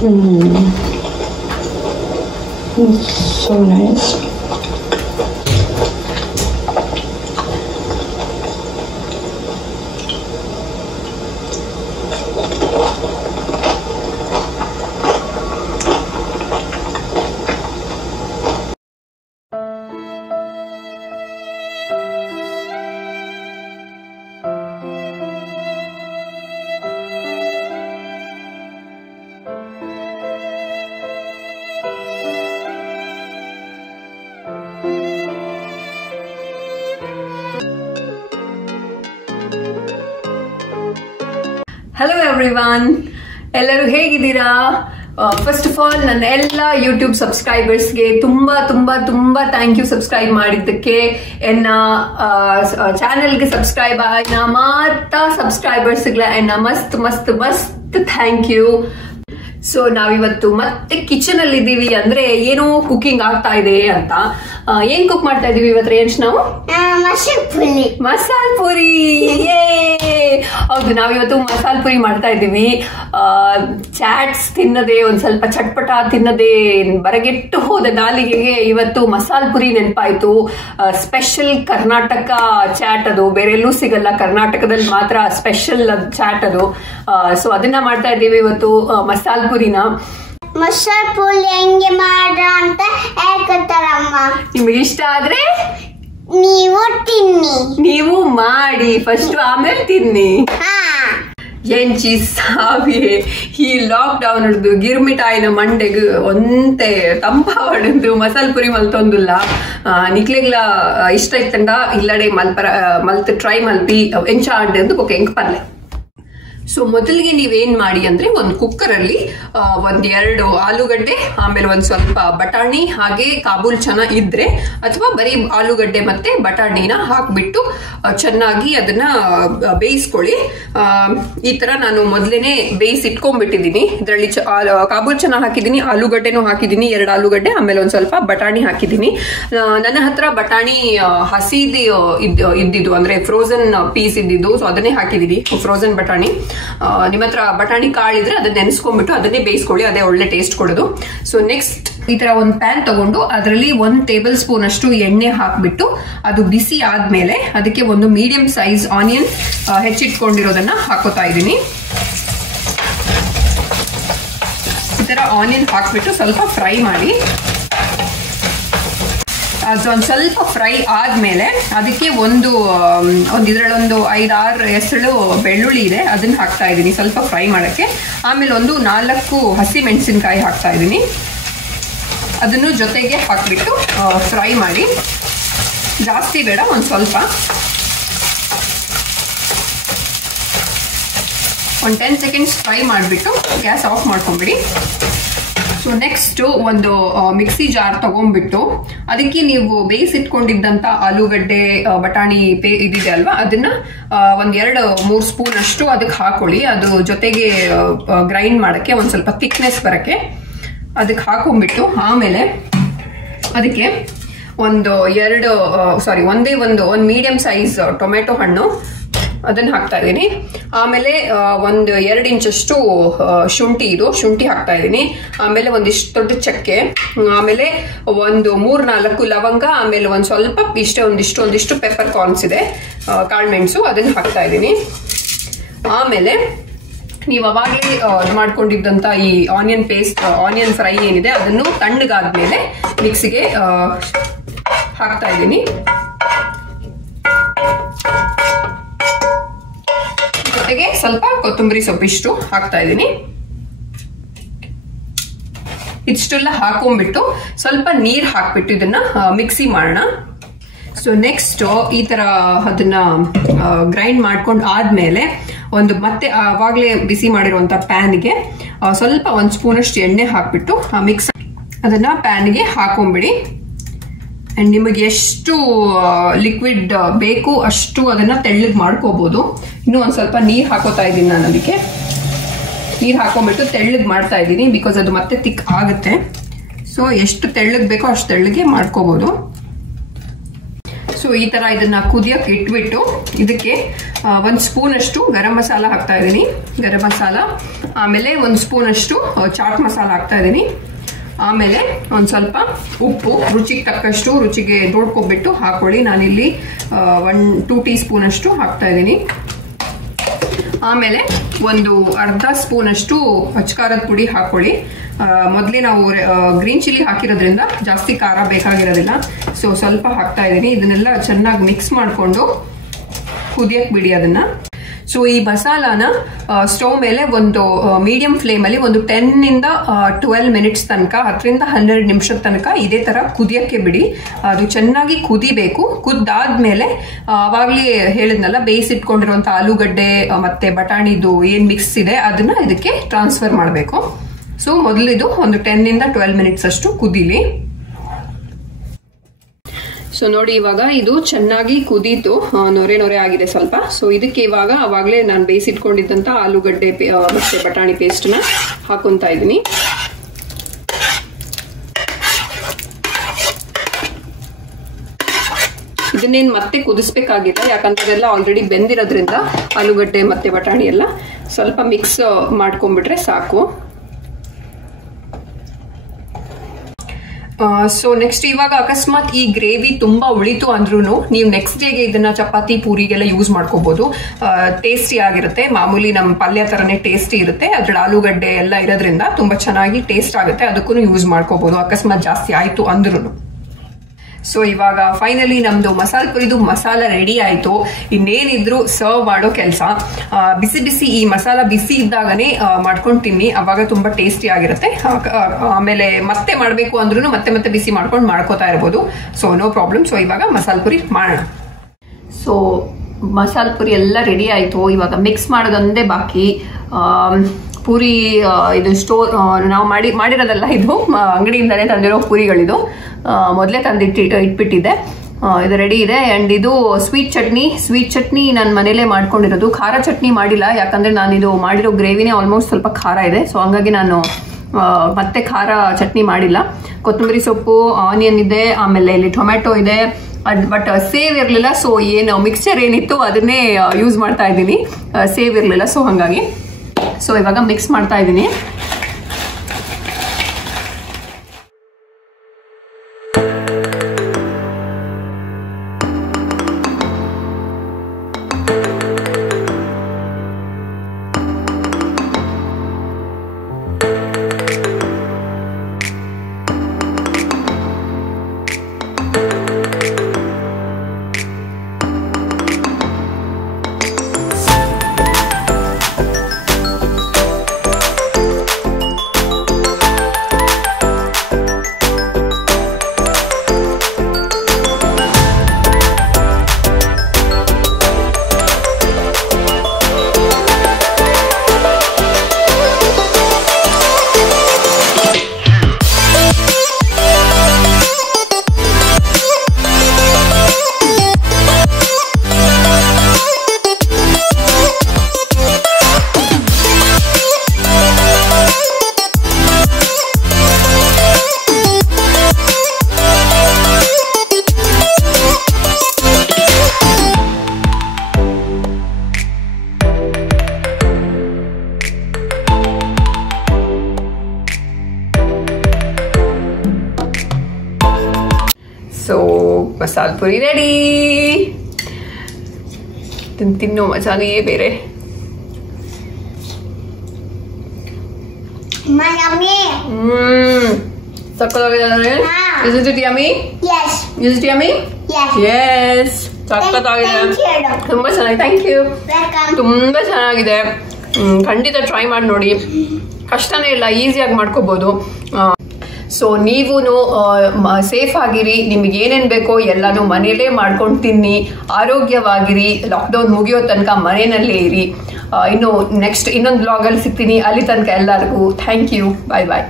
It's so nice. Hello everyone, ಎಲ್ಲರೂ ಹೇಗಿದ್ದೀರಾ? First of all ನನ್ನ ಎಲ್ಲ ಯೂಟ್ಯೂಬ್ ಸಬ್ಸ್ಕ್ರೈಬರ್ಸ್ಗೆ ತುಂಬಾ ಥ್ಯಾಂಕ್ ಯು ಸಬ್ಸ್ಕ್ರೈಬ್ ಮಾಡಿದ್ದಕ್ಕೆ. ಎನ್ನ ಚಾನೆಲ್ಗೆ ಸಬ್ಸ್ಕ್ರೈಬ್ ಆಯ್ನ ಮಾತ ಸಬ್ಸ್ಕ್ರೈಬರ್ಸ್ಗೆ ಎನ್ನ ಮಸ್ತ್ ಥ್ಯಾಂಕ್ ಯು. ಸೊ ನಾವಿವತ್ತು ಮತ್ತೆ ಕಿಚನ್ ಅಲ್ಲಿ ಇದೀವಿ, ಅಂದ್ರೆ ಏನೋ ಕುಕಿಂಗ್ ಆಗ್ತಾ ಇದೆ ಅಂತ. ಏನ್ ಕುಕ್ ಮಾಡ್ತಾ ಇದೀವಿ ಇವತ್ತು ರೇಂಜ್? ನಾವು ಮಸಾಲ್ ಪುರಿ. ಹೌದು, ನಾವಿವತ್ತು ಮಸಾಲ್ ಪುರಿ ಮಾಡ್ತಾ ಇದೀವಿ. ಚಾಟ್ಸ್ ತಿನ್ನದೆ, ಒಂದ್ ಸ್ವಲ್ಪ ಚಟ್ಪಟ ತಿನ್ನದೆ ಬರಗೆಟ್ಟು ಹೋದ ನಾಲಿಗೆಗೆ ಇವತ್ತು ಮಸಾಲ್ ಪುರಿ ನೆನಪಾಯ್ತು. ಸ್ಪೆಷಲ್ ಕರ್ನಾಟಕ ಚಾಟ್ ಅದು, ಬೇರೆ ಎಲ್ಲೂ ಸಿಗಲ್ಲ, ಕರ್ನಾಟಕದಲ್ಲಿ ಮಾತ್ರ ಸ್ಪೆಷಲ್ ಚಾಟ್ ಅದು. ಸೊ ಅದನ್ನ ಮಾಡ್ತಾ ಇದ್ದೀವಿ ಇವತ್ತು, ಮಸಾಲ್ ಪುರಿನ. ಮಸಾಲ್ ಪುರಿ ಹೆಂಗೆ ಮಾಡ ಅಂತ ಹೇಳ್ಕೊಡ್ತಾರಮ್ಮ. ನಿಮಗೆ ಇಷ್ಟ ಆದ್ರೆ ನೀವು ತಿನ್ನಿ, ನೀವು ಮಾಡಿ ಫಸ್ಟ್, ಆಮೇಲೆ ತಿನ್ನಿ. ಎಂಚಿ ಸಾವಿಯೆ ಈ ಲಾಕ್ ಡೌನ್ ಹಿಡಿದು ಗಿರ್ಮಿಟಾಯಿನ ಮಂಡೆಗೆ ಒಂತೆ ತಂಪ ಹೊಡೆದು ಮಸಾಲ್ ಪುರಿ ಮಲ್ತೊಂದುಲ್ಲ. ನಿಕ್ಲೆಗ್ಲ ಇಷ್ಟ ಇತ್ತಂಡ ಇಲ್ಲಡೆ ಮಲ್ತ್ ಟ್ರೈ ಮಲ್ಪಿ ಎಂಚ ಅಂಡು ಬೊಕ್ಕ ಎಂಕ್ ಪಲ್ಲೆ. ಸೊ ಮೊದಲಿಗೆ ನೀವೇನ್ ಮಾಡಿ ಅಂದ್ರೆ, ಒಂದು ಕುಕ್ಕರ್ ಅಲ್ಲಿ ಒಂದ್ 2 ಆಲೂಗಡ್ಡೆ, ಆಮೇಲೆ ಒಂದ್ ಸ್ವಲ್ಪ ಬಟಾಣಿ, ಹಾಗೆ ಕಾಬೂಲ್ ಚನ ಇದ್ರೆ ಅಥವಾ ಬರೀ ಆಲೂಗಡ್ಡೆ ಮತ್ತೆ ಬಟಾಣಿನ ಹಾಕ್ಬಿಟ್ಟು ಚೆನ್ನಾಗಿ ಅದನ್ನ ಬೇಯಿಸ್ಕೊಳ್ಳಿ. ಈ ತರ ನಾನು ಮೊದಲೇನೆ ಬೇಯಿಸಿಟ್ಕೊಂಡ್ಬಿಟ್ಟಿದೀನಿ. ಇದರಲ್ಲಿ ಕಾಬೂಲ್ ಚನ ಹಾಕಿದೀನಿ, ಆಲೂಗಡ್ಡೆನೂ ಹಾಕಿದೀನಿ, 2 ಆಲೂಗಡ್ಡೆ, ಆಮೇಲೆ ಒಂದ್ ಸ್ವಲ್ಪ ಬಟಾಣಿ ಹಾಕಿದೀನಿ. ನನ್ನ ಹತ್ರ ಬಟಾಣಿ ಹಸಿದು ಇದ್ದಿದ್ದು, ಅಂದ್ರೆ ಫ್ರೋಸನ್ ಪೀಸ್ ಇದ್ದಿದ್ದು, ಸೊ ಅದನ್ನೇ ಹಾಕಿದೀನಿ, ಫ್ರೋಸನ್ ಬಟಾಣಿ. ನಿಮ್ಮ ಹತ್ರ ಬಟಾಣಿ ಕಾಳಿದ್ರೆ ಅದನ್ನ ನೆನೆಸ್ಕೊಂಡ್ಬಿಟ್ಟು ಅದನ್ನೇ ಬೇಯಿಸ್ಕೊಳ್ಳಿ, ಅದೇ ಒಳ್ಳೆ ಟೇಸ್ಟ್ ಕೊಡೋದು. ಸೊ ನೆಕ್ಸ್ಟ್ ಈ ತರ ಒಂದು ಪ್ಯಾನ್ ತಗೊಂಡು ಅದರಲ್ಲಿ 1 ಟೇಬಲ್ ಸ್ಪೂನ್ ಅಷ್ಟು ಎಣ್ಣೆ ಹಾಕ್ಬಿಟ್ಟು ಅದು ಬಿಸಿ ಆದ್ಮೇಲೆ ಅದಕ್ಕೆ ಒಂದು ಮೀಡಿಯಂ ಸೈಜ್ ಆನಿಯನ್ ಹೆಚ್ಚಿಟ್ಕೊಂಡಿರೋದನ್ನ ಹಾಕೋತಾ ಇದ್ದೀನಿ. ಈ ತರ ಆನಿಯನ್ ಹಾಕ್ಬಿಟ್ಟು ಸ್ವಲ್ಪ ಫ್ರೈ ಮಾಡಿ. ಅದೊಂದು ಸ್ವಲ್ಪ ಫ್ರೈ ಆದ್ಮೇಲೆ ಅದಕ್ಕೆ ಒಂದು ಇದ್ರಲ್ಲೊಂದು 5-6 ಎಸಳು ಬೆಳ್ಳುಳ್ಳಿ ಇದೆ, ಅದನ್ನ ಹಾಕ್ತಾ ಇದ್ದೀನಿ ಸ್ವಲ್ಪ ಫ್ರೈ ಮಾಡಕ್ಕೆ. ಆಮೇಲೆ ಒಂದು 4 ಹಸಿ ಮೆಣಸಿನ್ಕಾಯಿ ಹಾಕ್ತಾ ಇದ್ದೀನಿ, ಅದನ್ನು ಜೊತೆಗೆ ಹಾಕ್ಬಿಟ್ಟು ಫ್ರೈ ಮಾಡಿ. ಜಾಸ್ತಿ ಬೇಡ, ಒಂದು ಸ್ವಲ್ಪ, ಒಂದು 10 ಸೆಕೆಂಡ್ಸ್ ಫ್ರೈ ಮಾಡಿಬಿಟ್ಟು ಗ್ಯಾಸ್ ಆಫ್ ಮಾಡ್ಕೊಂಬಿಡಿ. ಸೊ ನೆಕ್ಸ್ಟ್ ಒಂದು ಮಿಕ್ಸಿ ಜಾರ್ ತಗೊಂಡ್ಬಿಟ್ಟು ಅದಕ್ಕೆ ನೀವು ಬೇಯಿಸಿಟ್ಕೊಂಡಿದ್ದಂತ ಆಲೂಗಡ್ಡೆ ಬಟಾಣಿ ಇದಿದೆ ಅಲ್ವಾ, ಅದನ್ನ 1-2-3 ಸ್ಪೂನ್ ಅಷ್ಟು ಅದಕ್ಕೆ ಹಾಕೊಳ್ಳಿ. ಅದು ಜೊತೆಗೆ ಗ್ರೈಂಡ್ ಮಾಡಕ್ಕೆ, ಒಂದ್ ಸ್ವಲ್ಪ ಥಿಕ್ನೆಸ್ ಬರಕ್ಕೆ ಅದಕ್ಕೆ ಹಾಕೊಂಡ್ಬಿಟ್ಟು ಆಮೇಲೆ ಅದಕ್ಕೆ ಒಂದೇ ಒಂದು ಮೀಡಿಯಂ ಸೈಜ್ ಟೊಮೆಟೊ ಹಣ್ಣು ಅದನ್ನ ಹಾಕ್ತಾ ಇದ್ದೀನಿ. ಆಮೇಲೆ 1-2 ಇಂಚಷ್ಟು ಶುಂಠಿ ಹಾಕ್ತಾ ಇದ್ದೀನಿ. ಆಮೇಲೆ ಒಂದಿಷ್ಟು ದೊಡ್ಡ ಚಕ್ಕೆ, ಆಮೇಲೆ 3-4 ಲವಂಗ, ಆಮೇಲೆ ಒಂದ್ ಸ್ವಲ್ಪ ಒಂದಿಷ್ಟು ಪೆಪ್ಪರ್ ಕಾರ್ನ್ಸ್ ಇದೆ, ಕಾಳುಮೆಣಸು, ಅದನ್ನ ಹಾಕ್ತಾ ಇದ್ದೀನಿ. ಆಮೇಲೆ ನೀವು ಅವಾಗಲೇ ಮಾಡ್ಕೊಂಡಿದ್ದಂತ ಈ ಆನಿಯನ್ ಫ್ರೈ ಏನಿದೆ ಅದನ್ನು ತಣ್ಣಗಾದ್ಮೇಲೆ ಮಿಕ್ಸಿಗೆ ಹಾಕ್ತಾ ಇದ್ದೀನಿ. ಜೊತೆಗೆ ಸ್ವಲ್ಪ ಕೊತ್ತಂಬರಿ ಸೊಪ್ಪಿಷ್ಟು ಹಾಕ್ತಾ ಇದ್ದೀನಿ. ಇಷ್ಟೆಲ್ಲ ಹಾಕೊಂಡ್ಬಿಟ್ಟು ಸ್ವಲ್ಪ ನೀರ್ ಹಾಕ್ಬಿಟ್ಟು ಇದನ್ನ ಮಿಕ್ಸಿ ಮಾಡೋಣ. ಸೊ ನೆಕ್ಸ್ಟ್ ಈ ತರ ಅದನ್ನ ಗ್ರೈಂಡ್ ಮಾಡ್ಕೊಂಡ್ ಆದ್ಮೇಲೆ ಮತ್ತೆ ಆವಾಗ್ಲೇ ಬಿಸಿ ಮಾಡಿರುವಂತ ಪ್ಯಾನ್ಗೆ ಸ್ವಲ್ಪ 1 ಸ್ಪೂನ್ ಅಷ್ಟು ಎಣ್ಣೆ ಹಾಕ್ಬಿಟ್ಟು ಮಿಕ್ಸ್ ಅದನ್ನ ಪ್ಯಾನ್ಗೆ ಹಾಕೊಂಡ್ಬಿಡಿ. ಅಂಡ್ ನಿಮಗೆ ಎಷ್ಟು ಲಿಕ್ವಿಡ್ ಬೇಕು ಅಷ್ಟು ಅದನ್ನ ತೆಳ್ಳಗ್ ಮಾಡ್ಕೋಬಹುದು. ಇನ್ನೂ ಒಂದ್ ಸ್ವಲ್ಪ ನೀರ್ ಹಾಕೋತಾ ಇದ್ದೀನಿ ನಾನು, ಅದಕ್ಕೆ ನೀರ್ ಹಾಕೊಂಡ್ಬಿಟ್ಟು ತೆಳ್ಳಗ್ ಮಾಡ್ತಾ ಇದ್ದೀನಿ, ಬಿಕಾಸ್ ಅದು ಮತ್ತೆ ತಿಕ್ ಆಗುತ್ತೆ. ಸೊ ಎಷ್ಟು ತೆಳ್ಳಗ್ ಬೇಕೋ ಅಷ್ಟು ತೆಳ್ಳಗೆ ಮಾಡ್ಕೋಬಹುದು. ಸೊ ಈ ತರ ಇದನ್ನ ಕುದಿಯಕ್ಕೆ ಇಟ್ಬಿಟ್ಟು ಇದಕ್ಕೆ 1 ಸ್ಪೂನ್ ಅಷ್ಟು ಗರಂ ಮಸಾಲ ಹಾಕ್ತಾ ಇದ್ದೀನಿ, ಗರಂ ಮಸಾಲ. ಆಮೇಲೆ 1 ಸ್ಪೂನ್ ಅಷ್ಟು ಚಾಟ್ ಮಸಾಲ ಹಾಕ್ತಾ ಇದ್ದೀನಿ. ಆಮೇಲೆ ಒಂದು ಸ್ವಲ್ಪ ಉಪ್ಪು ರುಚಿಗೆ ತಕ್ಕಷ್ಟು, ರುಚಿಗೆ ನೋಡ್ಕೊಬಿಟ್ಟು ಹಾಕೊಳ್ಳಿ. ನಾನಿಲ್ಲಿ 1-2 ಟೀ ಸ್ಪೂನ್ ಅಷ್ಟು ಹಾಕ್ತಾ ಇದ್ದೀನಿ. ಆಮೇಲೆ ಒಂದು ಅರ್ಧ ಸ್ಪೂನ್ ಅಷ್ಟು ಅಚ್ಕಾರದ ಪುಡಿ ಹಾಕೊಳ್ಳಿ. ಮೊದಲೇ ನಾವು ಗ್ರೀನ್ ಚಿಲ್ಲಿ ಹಾಕಿರೋದ್ರಿಂದ ಜಾಸ್ತಿ ಖಾರ ಬೇಕಾಗಿರೋದಿಲ್ಲ. ಸೊ ಸ್ವಲ್ಪ ಹಾಕ್ತಾ ಇದ್ದೀನಿ. ಇದನ್ನೆಲ್ಲ ಚೆನ್ನಾಗಿ ಮಿಕ್ಸ್ ಮಾಡಿಕೊಂಡು ಕುದಿಯಕ್ಕೆ ಬಿಡಿ ಅದನ್ನ. ಸೊ ಈ ಮಸಾಲಾನ ಸ್ಟವ್ ಮೇಲೆ ಒಂದು ಮೀಡಿಯಂ ಫ್ಲೇಮ್ ಅಲ್ಲಿ ಒಂದು 10-12 ಮಿನಿಟ್ಸ್ ತನಕ, 10-12 ನಿಮಿಷದ ತನಕ ಇದೇ ತರ ಕುದಿಯಕ್ಕೆ ಬಿಡಿ. ಅದು ಚೆನ್ನಾಗಿ ಕುದಿಬೇಕು. ಕುದ್ದಾದ್ಮೇಲೆ ಅವಾಗ್ಲೇ ಹೇಳಿದ್ನಲ್ಲ, ಬೇಯಿಸಿಟ್ಕೊಂಡಿರುವಂತ ಆಲೂಗಡ್ಡೆ ಮತ್ತೆ ಬಟಾಣಿದು ಏನ್ ಮಿಕ್ಸ್ ಇದೆ ಅದನ್ನ ಇದಕ್ಕೆ ಟ್ರಾನ್ಸ್ಫರ್ ಮಾಡಬೇಕು. ಸೊ ಮೊದಲು ಇದು ಒಂದು 10-12 ಮಿನಿಟ್ಸ್ ಅಷ್ಟು ಕುದಿಲಿ. ಸೊ ನೋಡಿ, ಇವಾಗ ಇದು ಚೆನ್ನಾಗಿ ಕುದೀತು, ನೊರೆ ನೊರೆ ಆಗಿದೆ ಸ್ವಲ್ಪ. ಸೊ ಇದಕ್ಕೆ ಇವಾಗ ಅವಾಗಲೇ ನಾನು ಬೇಯಿಸಿಟ್ಕೊಂಡಿದ್ದಂತ ಆಲೂಗಡ್ಡೆ ಮತ್ತೆ ಬಟಾಣಿ ಪೇಸ್ಟ್ನ ಹಾಕೊಂತಾ ಇದ್ದೀನಿ. ಇದನ್ನೇನು ಮತ್ತೆ ಕುದಿಸ್ಬೇಕಾಗಿಲ್ಲ, ಯಾಕಂದ್ರೆ ಅದೆಲ್ಲ ಆಲ್ರೆಡಿ ಬೆಂದಿರೋದ್ರಿಂದ ಆಲೂಗಡ್ಡೆ ಮತ್ತೆ ಬಟಾಣಿ ಎಲ್ಲ ಸ್ವಲ್ಪ ಮಿಕ್ಸ್ ಮಾಡ್ಕೊಂಡ್ಬಿಟ್ರೆ ಸಾಕು. ಸೊ ನೆಕ್ಸ್ಟ್ ಇವಾಗ ಅಕಸ್ಮಾತ್ ಈ ಗ್ರೇವಿ ತುಂಬಾ ಉಳಿತು ಅಂದ್ರೂ ನೀವು ನೆಕ್ಸ್ಟ್ ಡೇಗೆ ಇದನ್ನ ಚಪಾತಿ ಪೂರಿಗೆಲ್ಲ ಯೂಸ್ ಮಾಡ್ಕೋಬಹುದು. ಟೇಸ್ಟಿ ಆಗಿರುತ್ತೆ, ಮಾಮೂಲಿ ನಮ್ಮ ಪಲ್ಯ ತರನೇ ಟೇಸ್ಟಿ ಇರುತ್ತೆ. ಅದ್ರಲ್ಲಿ ಆಲೂಗಡ್ಡೆ ಎಲ್ಲ ಇರೋದ್ರಿಂದ ತುಂಬಾ ಚೆನ್ನಾಗಿ ಟೇಸ್ಟ್ ಆಗುತ್ತೆ. ಅದಕ್ಕೂ ಯೂಸ್ ಮಾಡ್ಕೋಬಹುದು ಅಕಸ್ಮಾತ್ ಜಾಸ್ತಿ ಆಯ್ತು ಅಂದ್ರೂ. ಸೊ ಇವಾಗ ಫೈನಲಿ ನಮ್ದು ಮಸಾಲ ಪುರಿದು ಮಸಾಲ ರೆಡಿ ಆಯ್ತು. ಇನ್ನೇನಿದ್ರು ಸರ್ವ್ ಮಾಡೋ ಕೆಲಸ. ಬಿಸಿ ಬಿಸಿ ಈ ಮಸಾಲ ಬಿಸಿ ಇದ್ದಾಗನೇ ಮಾಡ್ಕೊಂಡು ತಿನ್ನಿ, ಅವಾಗ ತುಂಬಾ ಟೇಸ್ಟಿ ಆಗಿರುತ್ತೆ. ಆಮೇಲೆ ಮತ್ತೆ ಮಾಡಬೇಕು ಅಂದ್ರೂ ಮತ್ತೆ ಮತ್ತೆ ಬಿಸಿ ಮಾಡ್ಕೊಂಡು ಮಾಡ್ಕೋತಾ ಇರ್ಬೋದು. So no problem. ಸೊ ಇವಾಗ ಮಸಾಲ ಪುರಿ ಮಾಡೋಣ. ಸೊ ಮಸಾಲ ಪುರಿ ಎಲ್ಲ ರೆಡಿ ಆಯ್ತು. ಇವಾಗ ಮಿಕ್ಸ್ ಮಾಡೋದೊಂದೇ ಬಾಕಿ. ಪೂರಿ ಇದು ಸ್ಟೋರ್ ನಾವು ಮಾಡಿರೋದಲ್ಲ, ಇದು ಅಂಗಡಿಯಿಂದಲೇ ತಂದಿರೋ ಪೂರಿಗಳಿದು. ಮೊದಲೇ ಇಟ್ಬಿಟ್ಟಿದ್ದೆ. ಇದು ರೆಡಿ ಇದೆ. ಅಂಡ್ ಇದು ಸ್ವೀಟ್ ಚಟ್ನಿ ನಾನು ಮನೇಲೆ ಮಾಡ್ಕೊಂಡಿರೋದು. ಖಾರ ಚಟ್ನಿ ಮಾಡಿಲ್ಲ, ಯಾಕಂದ್ರೆ ನಾನು ಇದು ಮಾಡಿರೋ ಗ್ರೇವಿನೇ ಆಲ್ಮೋಸ್ಟ್ ಸ್ವಲ್ಪ ಖಾರ ಇದೆ. ಸೊ ಹಂಗಾಗಿ ನಾನು ಮತ್ತೆ ಖಾರ ಚಟ್ನಿ ಮಾಡಿಲ್ಲ. ಕೊತ್ತಂಬರಿ ಸೊಪ್ಪು, ಆನಿಯನ್ ಇದೆ, ಆಮೇಲೆ ಇಲ್ಲಿ ಟೊಮ್ಯಾಟೊ ಇದೆ. ಬಟ್ ಸೇವ್ ಇರಲಿಲ್ಲ. ಸೊ ಏನು ಮಿಕ್ಸ್ಚರ್ ಏನಿತ್ತು ಅದನ್ನೇ ಯೂಸ್ ಮಾಡ್ತಾ ಇದ್ದೀನಿ. ಸೇವ್ ಇರಲಿಲ್ಲ, ಸೊ ಹಂಗಾಗಿ. ಸೊ ಇವಾಗ ಮಿಕ್ಸ್ ಮಾಡ್ತಾ ಇದ್ದೀನಿ. So masala Puri ready. ತಿನ್ನೋ ಮಸಾಲೆಯೇ ಬೇರೆ. ಸಕ್ಕತ್ತಾಗಿದೆ. Is it yummy? Yes. Is it yummy? Yes. Yes. ಸಕ್ಕತ್ತಾಗಿದೆ. ತುಂಬಾ ಚೆನ್ನಾಗಿದೆ. Thank you. ತುಂಬಾ ಚೆನ್ನಾಗಿದೆ. ಖಂಡಿತ ಟ್ರೈ ಮಾಡಿ ನೋಡಿ. ಕಷ್ಟನೇ ಇಲ್ಲ, ಈಸಿಯಾಗಿ ಮಾಡ್ಕೋಬಹುದು. ಸೊ ನೀವು ಸೇಫ್ ಆಗಿರಿ. ನಿಮ್ಗೆ ಏನೇನು ಬೇಕೋ ಎಲ್ಲಾನು ಮನೆಯಲ್ಲೇ ಮಾಡ್ಕೊಂಡು ತಿನ್ನಿ, ಆರೋಗ್ಯವಾಗಿರಿ. ಲಾಕ್ಡೌನ್ ಮುಗಿಯೋ ತನಕ ಮನೆಯಲ್ಲೇ ಇರಿ. ಇನ್ನು ನೆಕ್ಸ್ಟ್ ಇನ್ನೊಂದು ಬ್ಲಾಗಲ್ಲಿ ಸಿಗ್ತೀನಿ. ಅಲ್ಲಿ ತನಕ ಎಲ್ಲರಿಗೂ ಥ್ಯಾಂಕ್ ಯು. Bye bye.